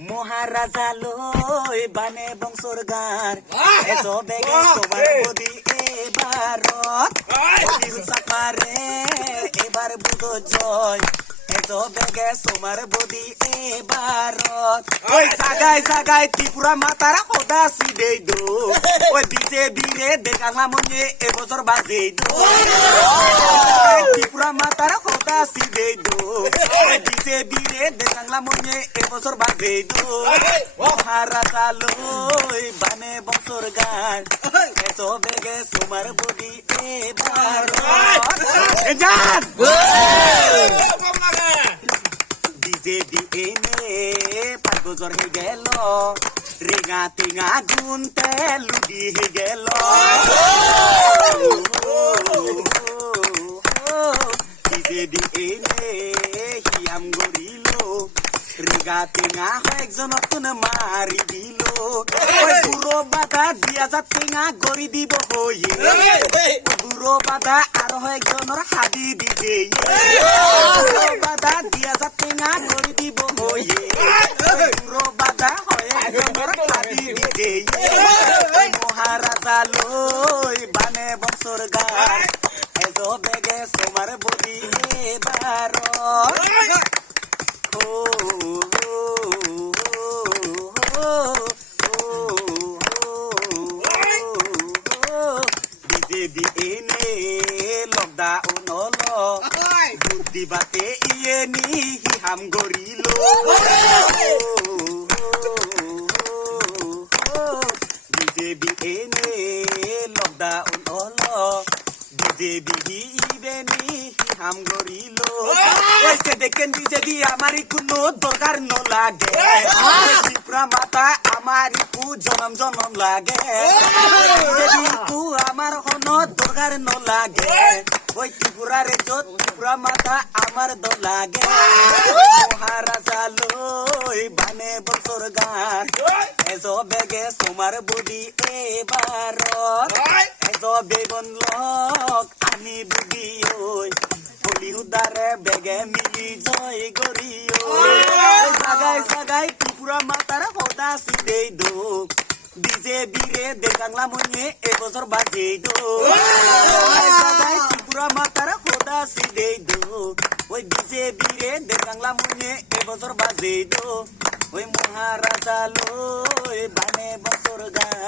মহারাজা লই বানে বংশর গান এত বেগে সবার বদি এবারত চাপারে এবার বুঝো জয় এত বেগে সোমার বদি এবারত ওই জাগায় জাগায় ত্রিপুরা মাতারা খোদা সিদেই দো ওই বিজেপি রে দেখালাম এবছর বাজেই দো ত্রিপুরা মাতারা খোদা সিদেই দো ওই বিজেপি রে দেখালাম এবছর বাজেই দো মহারাজা লই বানে বংশর গান এত বেগে সোমার বদি এবারত জান বিজেপি এনে পাগজর হে গেল রেঙা টেঙা গুনতে লুডি হে গেল বিজেপি এনে হিয়াম গরিল রেঙা টেঙা একজনক মারি দিল বুড়ো বাধা দিয়া যা টেঙা গড়ি দিব হয়ে বুড়ো বাধা আরো একজনের হাদি দিছে বাধা দিয়া যা টেঙা গড়ি দিব হয়ে বুড়ো বাধা হয় একজনের হাদি দিছে মহারাজা লই বানে বংশর গান এজ বেগে সোমার বদি এবার বিজেপি এনে লকডা উনল বুদ্ধি বাতে ইয়ে নি হাম গরিল বিজেপি এনে লকডা উনল বিজেপি ইবে নি হাম গরিল দেখেন বিজেপি আমারই কোনো দরকার ন লাগে ত্রিপুরা মাতা আমারই কু জনম জনম লাগে বিজেপি কু আমার কোনো দরকার ন লাগে ওই ত্রিপুরা রে ত্রিপুরা মাতা আমার দ লাগে মহারাজা লই বানে বছর গান এজ বেগে সোমার বুদ্ধি এবার এজ বেবন লক আনি বুদ্ধি ওই হলিহুদারে বেগে মিলি জয় গরিও জাগায় জাগায় ত্রিপুরা মাতার হদা সিদেই দো বিজেপি রে দেখাংলা মনে এবছর বাজেই দো জাগায় ত্রিপুরা মাতার হদা সিদেই দো ওই বিজেপি রে দেখাংলা মনে এবছর বাজেই দো ওই মহারাজা লই বানে বছর গান